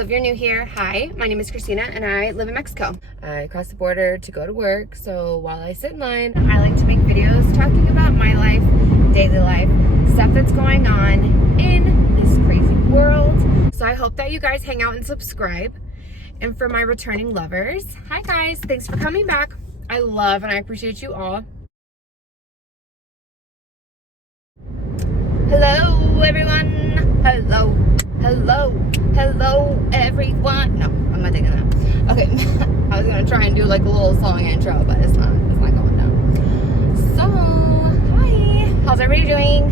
So if you're new here, hi, my name is Christina and I live in Mexico. I crossed the border to go to work, so while I sit in line, I like to make videos talking about my life, daily life, stuff that's going on in this crazy world. So I hope that you guys hang out and subscribe. And for my returning lovers, hi guys, thanks for coming back. I love and I appreciate you all. Hello everyone, hello, everyone. No, I'm not taking that. Okay, I was gonna try and do like a little song intro, but it's not going down. So, hi, how's everybody doing?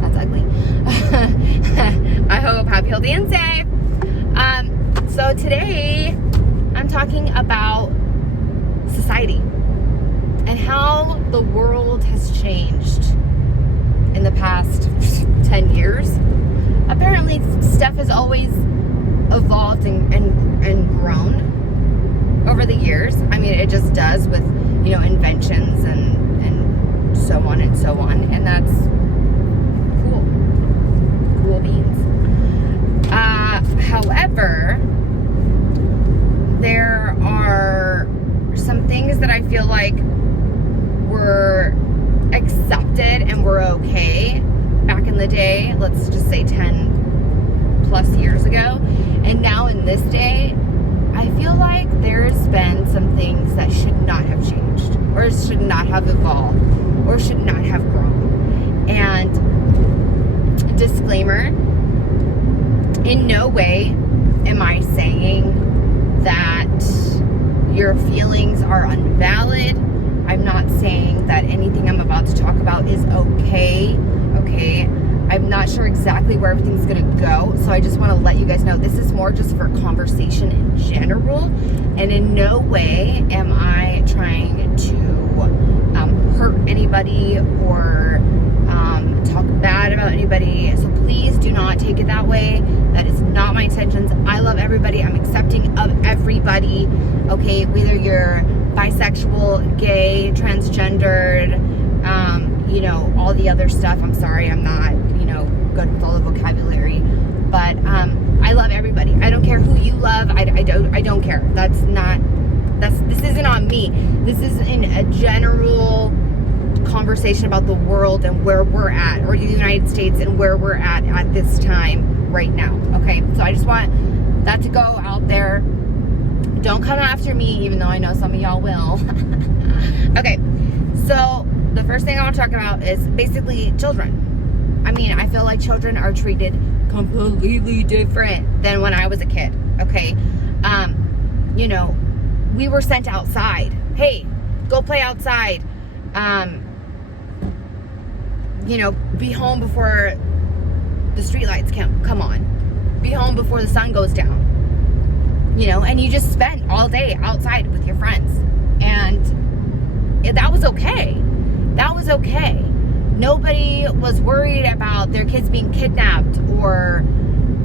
That's ugly. I hope happy, healthy, and safe. So today I'm talking about society and how the world has changed in the past 10 years. Apparently stuff has always evolved and grown over the years. I mean, it just does with, you know, inventions and so on and so on. And that's cool beans. However, there are some things that I feel like were accepted and were okay back in the day, let's just say 10 plus years ago, and now in this day I feel like there's been some things that should not have changed or should not have evolved or should not have grown. And disclaimer, in no way am I saying that your feelings are invalid. I'm not saying that anything I'm about to talk about is okay. I'm not sure exactly where everything's gonna go, so I just want to let you guys know this is more just for conversation in general, and in no way am I trying to hurt anybody or talk bad about anybody, so please do not take it that way. That is not my intentions. I love everybody. I'm accepting of everybody, okay, whether you're bisexual, gay, transgendered, you know, all the other stuff. I'm sorry, I'm not, you know, good with all the vocabulary, but I love everybody. I don't care who you love. I don't care. This isn't on me. This is in a general conversation about the world and where we're at, or the United States and where we're at this time right now. Okay, so I just want that to go out there. Don't come after me, even though I know some of y'all will. Okay, so the first thing I want to talk about is basically children. I mean, I feel like children are treated completely different than when I was a kid, okay? You know, we were sent outside. Hey, go play outside. You know, be home before the streetlights come on. Be home before the sun goes down. You know, and you just spent all day outside with your friends. And that was okay. That was okay. Nobody was worried about their kids being kidnapped or,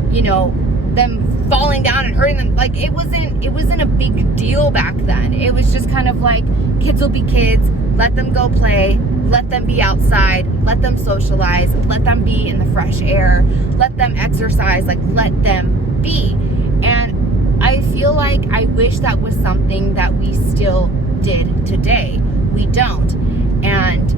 you know, them falling down and hurting them. Like, it wasn't a big deal back then. It was just kind of like, kids will be kids. Let them go play. Let them be outside. Let them socialize. Let them be in the fresh air. Let them exercise. Like, let them be. And I feel like I wish that was something that we still did today. We don't. And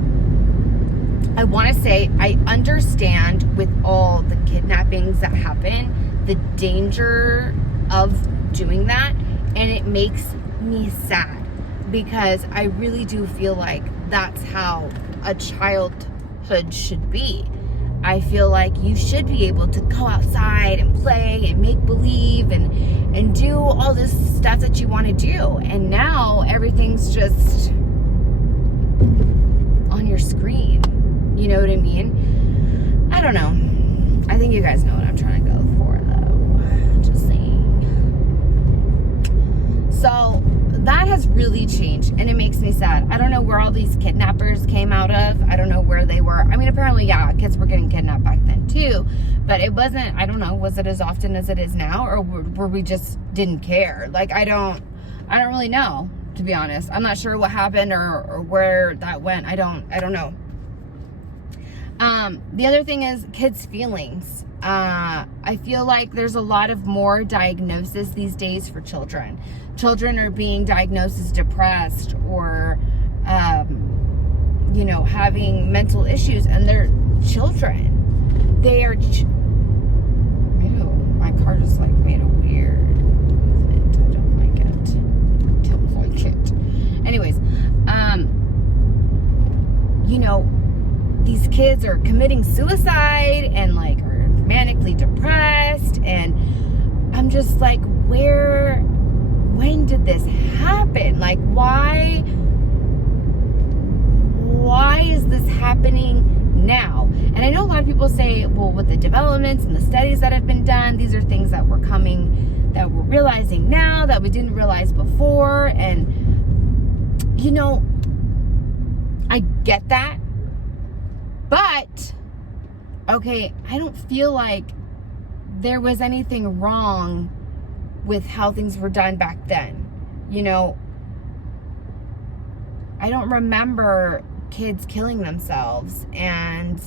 I want to say I understand with all the kidnappings that happen, the danger of doing that, and it makes me sad because I really do feel like that's how a childhood should be. I feel like you should be able to go outside and play and make believe and do all this stuff that you want to do. And now everything's just on your screen. You know what I mean? I don't know. I think you guys know what I'm trying to go for, though. Just saying. So that has really changed, and it makes me sad. I don't know where all these kidnappers came out of. I don't know where they were. I mean, apparently, yeah, kids were getting kidnapped back then too, but it wasn't, I don't know, was it as often as it is now, or were we just didn't care? Like, I don't really know, to be honest. I'm not sure what happened or where that went. I don't know. The other thing is kids' feelings. I feel like there's a lot of more diagnosis these days for children. Children are being diagnosed as depressed or, having mental issues, and they're children. They are. My car just like made a weird movement. I don't like it. Don't like it. Anyways, these kids are committing suicide and like are manically depressed, and I'm just like, when did this happen? Like, why is this happening now? And I know a lot of people say, well, with the developments and the studies that have been done, these are things that we're realizing now that we didn't realize before. And I get that. But, okay, I don't feel like there was anything wrong with how things were done back then. I don't remember kids killing themselves, and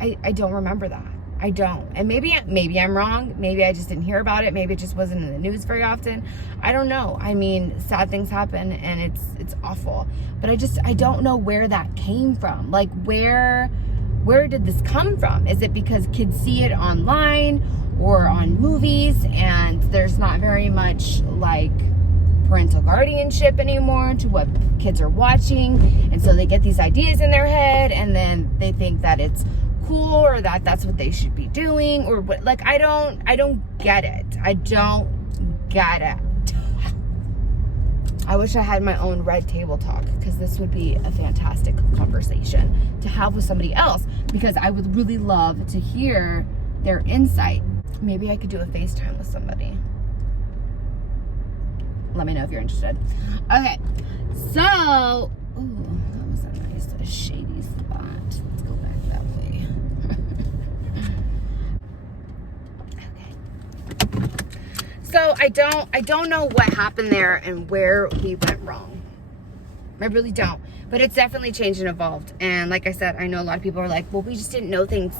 I don't remember that. I don't. And maybe I'm wrong. Maybe I just didn't hear about it. Maybe it just wasn't in the news very often. I don't know. I mean, sad things happen, and it's awful. But I don't know where that came from. Like, where did this come from? Is it because kids see it online or on movies, and there's not very much like parental guardianship anymore to what kids are watching, and so they get these ideas in their head, and then they think that it's cool, or that's what they should be doing, or what? Like, I don't get it. I don't get it. I wish I had my own red table talk, because this would be a fantastic conversation to have with somebody else, because I would really love to hear their insight. Maybe I could do a FaceTime with somebody. Let me know if you're interested. Okay, so, ooh, that was a nice shady spot. Let's go back that way. Okay. So I don't know what happened there and where we went wrong. I really don't. But it's definitely changed and evolved. And like I said, I know a lot of people are like, well, we just didn't know things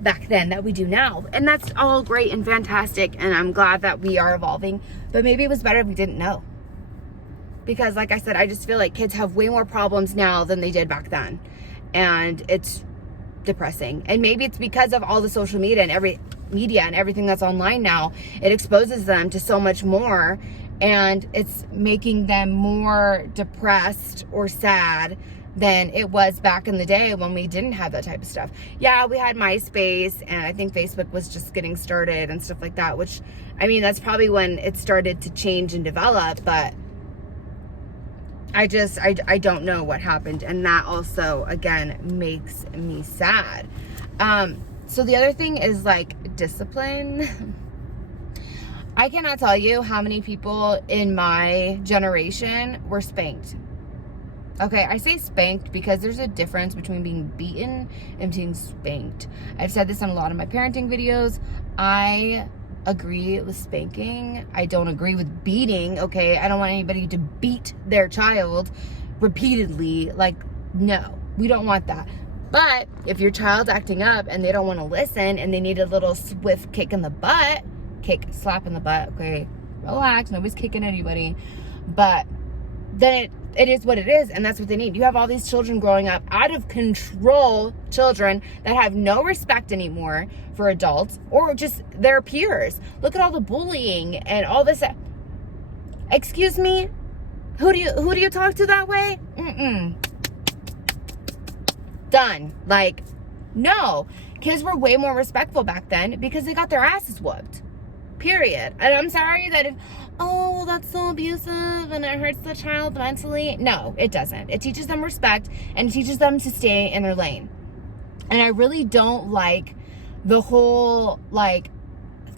back then that we do now. And that's all great and fantastic, and I'm glad that we are evolving. But maybe it was better if we didn't know. Because like I said, I just feel like kids have way more problems now than they did back then. And it's depressing. And maybe it's because of all the social media and everything that's online now. It exposes them to so much more, and it's making them more depressed or sad than it was back in the day when we didn't have that type of stuff. Yeah, we had MySpace, and I think Facebook was just getting started and stuff like that, which, I mean, that's probably when it started to change and develop, but I don't know what happened, and that also, again, makes me sad. So the other thing is, like, discipline. I cannot tell you how many people in my generation were spanked. Okay, I say spanked because there's a difference between being beaten and being spanked. I've said this in a lot of my parenting videos. I agree with spanking. I don't agree with beating, okay? I don't want anybody to beat their child repeatedly. Like, no, we don't want that. But if your child's acting up and they don't want to listen and they need a little swift slap in the butt, okay, relax, nobody's kicking anybody. But then it is what it is, and that's what they need. You have all these children growing up, out of control children that have no respect anymore for adults or just their peers. Look at all the bullying and all this. Excuse me? Who do you talk to that way? Done. Like, no. Kids were way more respectful back then because they got their asses whooped. Period. And I'm sorry that if, oh, that's so abusive and it hurts the child mentally. No, it doesn't. It teaches them respect and it teaches them to stay in their lane. And I really don't like the whole, like,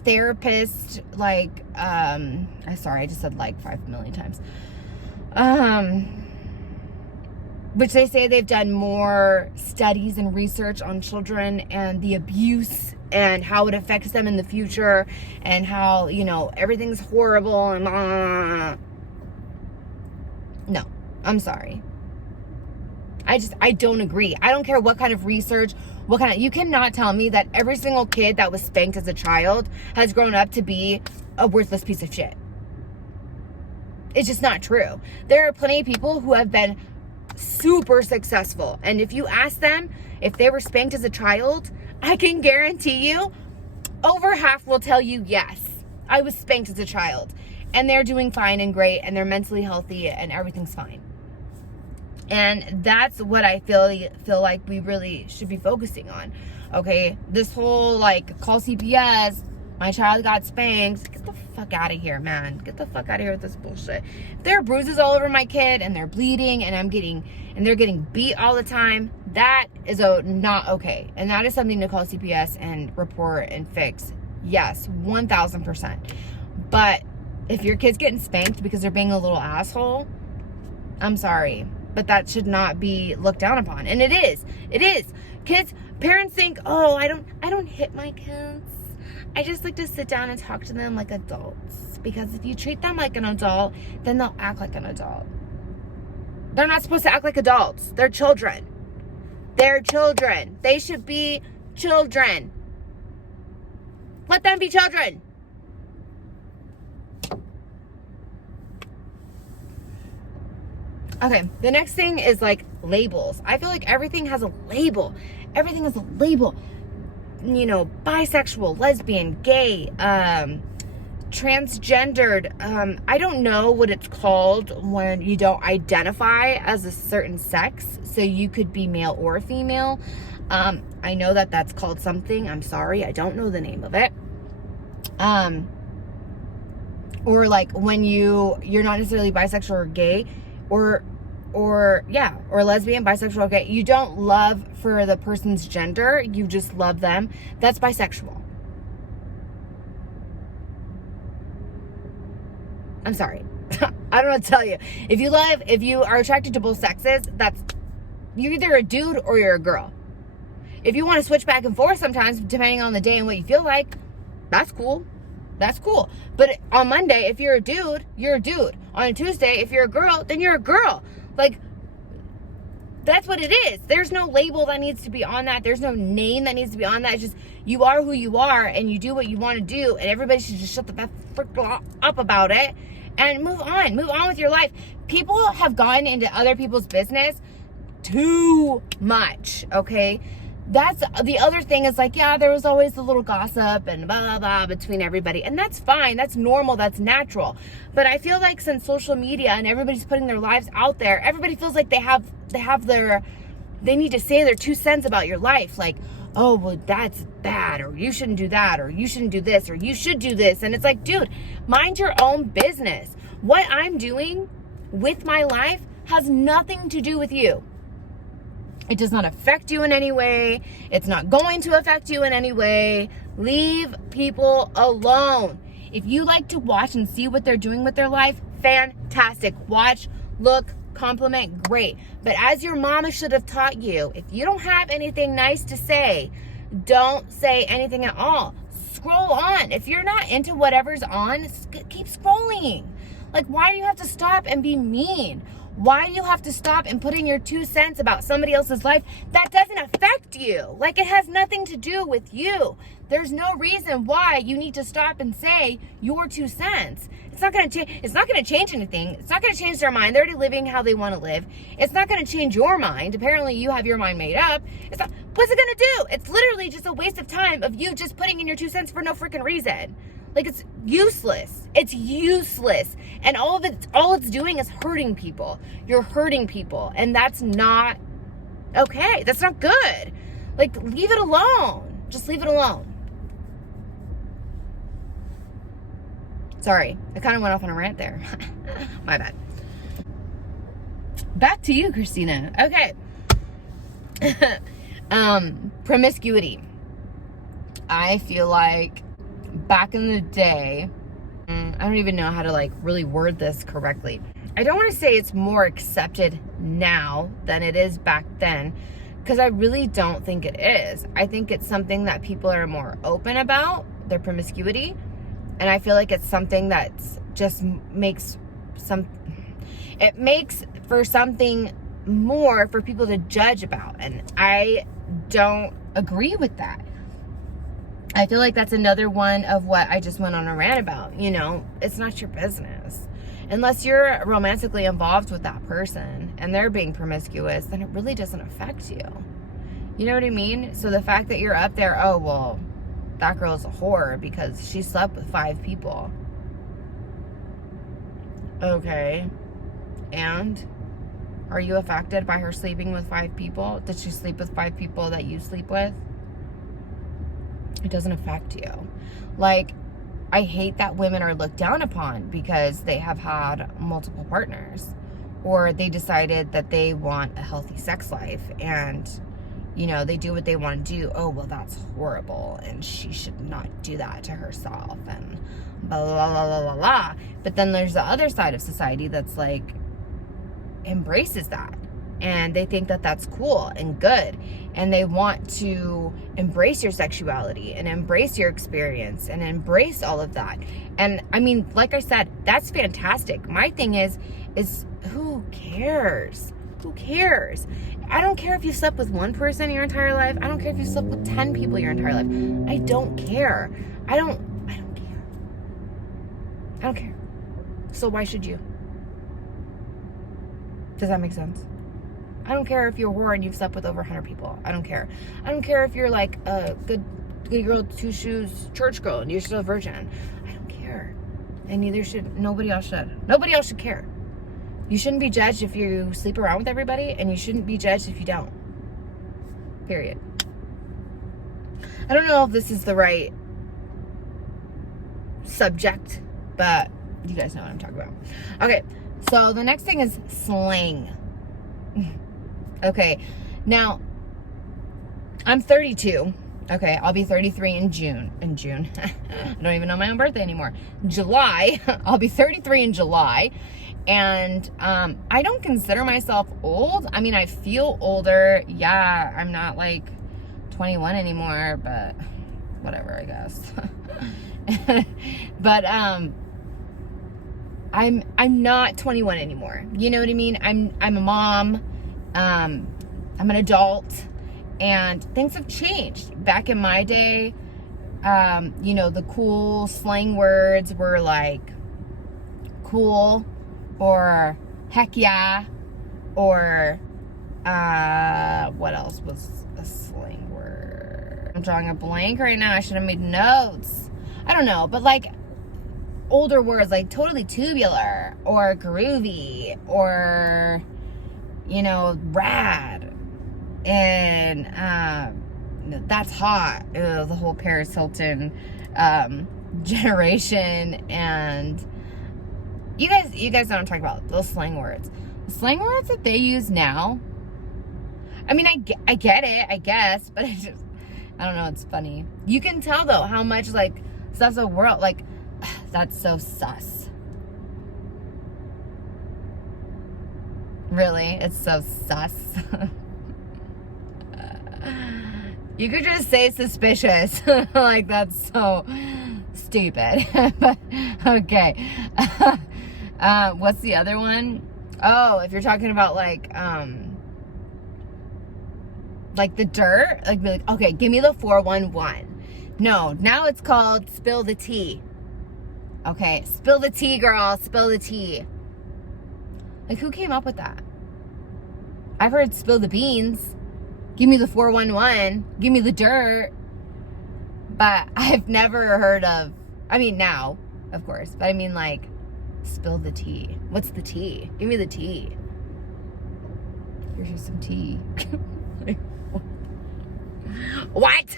therapist, like, sorry, I just said like 5 million times. Which they say they've done more studies and research on children and the abuse and how it affects them in the future and how, you know, everything's horrible and no, I'm sorry. I don't agree. I don't care what kind of research, you cannot tell me that every single kid that was spanked as a child has grown up to be a worthless piece of shit. It's just not true. There are plenty of people who have been super successful. And if you ask them if they were spanked as a child, I can guarantee you over half will tell you, yes, I was spanked as a child. And they're doing fine and great and they're mentally healthy and everything's fine. And that's what I feel like we really should be focusing on. Okay, this whole like call CPS, my child got spanked. Get the fuck out of here, man. Get the fuck out of here with this bullshit. If there are bruises all over my kid and they're bleeding and they're getting beat all the time, that is not okay. And that is something to call CPS and report and fix. Yes, 1000%. But if your kid's getting spanked because they're being a little asshole, I'm sorry, but that should not be looked down upon. And it is. Parents think, oh, I don't hit my kids. I just like to sit down and talk to them like adults. Because if you treat them like an adult, then they'll act like an adult. They're not supposed to act like adults. They're children. They should be children. Let them be children. Okay, the next thing is like labels. I feel like everything has a label. Everything has a label. You know, bisexual, lesbian, gay, transgendered. I don't know what it's called when you don't identify as a certain sex. So you could be male or female. I know that that's called something. I'm sorry, I don't know the name of it. Or like when you're not necessarily bisexual or gay, or lesbian, bisexual, okay. You don't love for the person's gender, you just love them. That's bisexual. I'm sorry. I don't know what to tell you. If you are attracted to both sexes, you're either a dude or you're a girl. If you want to switch back and forth sometimes, depending on the day and what you feel like, that's cool. That's cool. But on Monday, if you're a dude, you're a dude. On a Tuesday, if you're a girl, then you're a girl. Like, that's what it is. There's no label that needs to be on that. There's no name that needs to be on that. It's just, you are who you are and you do what you want to do, and everybody should just shut the frick up about it and move on. Move on with your life. People have gotten into other people's business too much, okay? That's the other thing is like, yeah, there was always the little gossip and blah, blah, blah between everybody. And that's fine. That's normal. That's natural. But I feel like since social media and everybody's putting their lives out there, everybody feels like they need to say their 2 cents about your life. Like, oh, well, that's bad, or you shouldn't do that, or you shouldn't do this, or you should do this. And it's like, dude, mind your own business. What I'm doing with my life has nothing to do with you. It does not affect you in any way. It's not going to affect you in any way. Leave people alone. If you like to watch and see what they're doing with their life, fantastic. Watch, look, compliment, great. But as your mama should have taught you, if you don't have anything nice to say, don't say anything at all. Scroll on. If you're not into whatever's on, keep scrolling. Like, why do you have to stop and be mean? Why do you have to stop and put in your 2 cents about somebody else's life that doesn't affect you? Like, it has nothing to do with you. There's no reason why you need to stop and say your 2 cents. It's not going to change anything. It's not going to change their mind. They're already living how they want to live. It's not going to change your mind. Apparently you have your mind made up. What's it going to do? It's literally just a waste of time of you just putting in your 2 cents for no freaking reason. Like, it's useless. It's useless. And all it's doing is hurting people. You're hurting people. And that's not okay. That's not good. Like, leave it alone. Just leave it alone. Sorry, I kind of went off on a rant there. My bad. Back to you, Christina. Okay. Promiscuity. I feel like back in the day, I don't even know how to like really word this correctly. I don't want to say it's more accepted now than it is back then, because I really don't think it is. I think it's something that people are more open about, their promiscuity. And I feel like it's something that's just makes for something more for people to judge about. And I don't agree with that. I feel like that's another one of what I just went on a rant about. You know, it's not your business. Unless you're romantically involved with that person and they're being promiscuous, then it really doesn't affect you. You know what I mean? So the fact that you're up there, oh, well, that girl's a whore because she slept with 5 people. Okay. And are you affected by her sleeping with 5 people? Did she sleep with 5 people that you sleep with? It doesn't affect you. Like, I hate that women are looked down upon because they have had multiple partners, or they decided that they want a healthy sex life and, you know, they do what they want to do. Oh, well, that's horrible and she should not do that to herself and blah, blah, blah, blah, blah, blah. But then there's the other side of society that's like embraces that. And they think that that's cool and good. And they want to embrace your sexuality and embrace your experience and embrace all of that. And I mean, like I said, that's fantastic. My thing is who cares? Who cares? I don't care if you slept with one person your entire life. I don't care if you slept with 10 people your entire life. I don't care. I don't care. I don't care. So why should you? Does that make sense? I don't care if you're a whore and you've slept with over 100 people. I don't care. I don't care if you're like a good girl, 2 shoes, church girl, and you're still a virgin. I don't care. And neither should, nobody else should. Nobody else should care. You shouldn't be judged if you sleep around with everybody, and you shouldn't be judged if you don't. Period. I don't know if this is the right subject, but you guys know what I'm talking about. Okay, so the next thing is slang. Okay, now, I'm 32. Okay, I'll be 33 in June. I don't even know my own birthday anymore. July. I'll be 33 in July. And I don't consider myself old. I mean, I feel older. Yeah, I'm not like 21 anymore, but whatever, I guess. But I'm not 21 anymore. You know what I mean? I'm a mom. I'm an adult, and things have changed. Back in my day, you know, the cool slang words were like cool or heck yeah, or what else was a slang word? I'm drawing a blank right now. I should have made notes. I don't know, but like older words like totally tubular or groovy or, you know, rad, and that's hot. The whole Paris Hilton generation, and you guys know what I'm talking about. Those slang words, the slang words that they use now. I mean, I get it, I guess, but I don't know. It's funny. You can tell though how much like stuff's a world like that's so sus. Really? It's so sus. You could just say suspicious. Like, that's so stupid. But, okay. What's the other one? Oh, if you're talking about, like the dirt. Like, be like, okay, give me the 411. No, now it's called spill the tea. Okay, spill the tea, girl. Spill the tea. Like, who came up with that? I've heard spill the beans. Give me the 411. Give me the dirt. But I've never heard of, I mean, now, of course. But I mean, like, spill the tea. What's the tea? Give me the tea. Here's just some tea. What?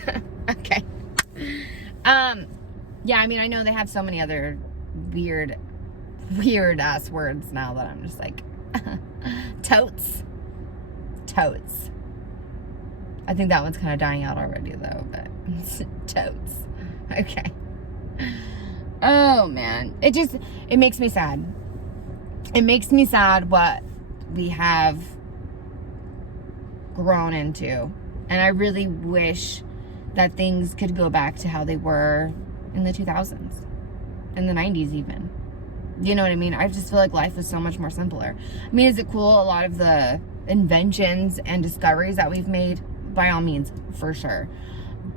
Okay. Yeah, I mean, I know they have so many other weird ass words now that I'm just like, totes. I think that one's kind of dying out already though, but totes. Okay. Oh man, it makes me sad. It makes me sad what we have grown into, and I really wish that things could go back to how they were in the 2000s, in the 90s even. You know what I mean? I just feel like life was so much more simpler. I mean, is it cool? A lot of the inventions and discoveries that we've made, by all means, for sure.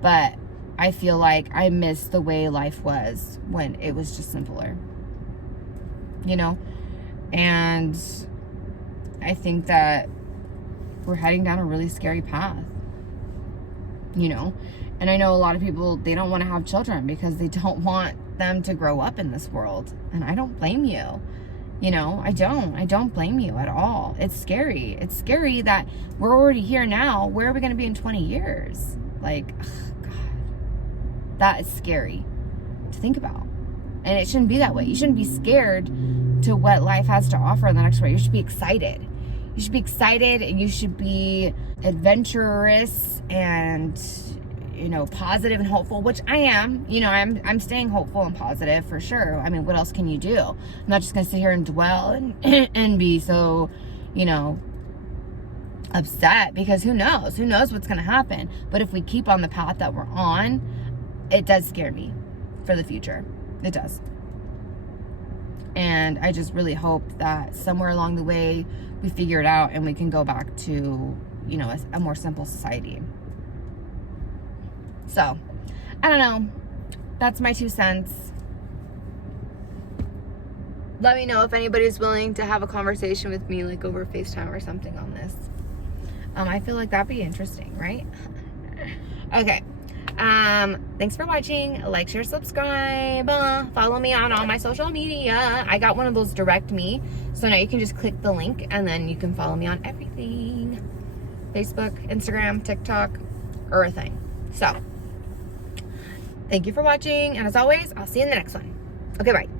But I feel like I miss the way life was when it was just simpler, you know? And I think that we're heading down a really scary path, you know? And I know a lot of people, they don't want to have children because they don't want them to grow up in this world. And I don't blame you. You know, I don't blame you at all. It's scary. It's scary that we're already here now. Where are we going to be in 20 years? Like, ugh, God, that is scary to think about. And it shouldn't be that way. You shouldn't be scared to what life has to offer in the next way. You should be excited. You should be excited, and you should be adventurous and, you know, positive and hopeful, which I am. You know, I'm staying hopeful and positive for sure. I mean, what else can you do? I'm not just going to sit here and dwell and be so, you know, upset, because who knows what's going to happen. But if we keep on the path that we're on, it does scare me for the future. It does. And I just really hope that somewhere along the way we figure it out and we can go back to, you know, a more simple society. So, I don't know. That's my 2 cents. Let me know if anybody's willing to have a conversation with me, like over FaceTime or something on this. I feel like that'd be interesting, right? Okay. Thanks for watching. Like, share, subscribe. Follow me on all my social media. I got one of those direct me. So now you can just click the link and then you can follow me on everything. Facebook, Instagram, TikTok, everything. So, thank you for watching. And as always, I'll see you in the next one. Okay, bye.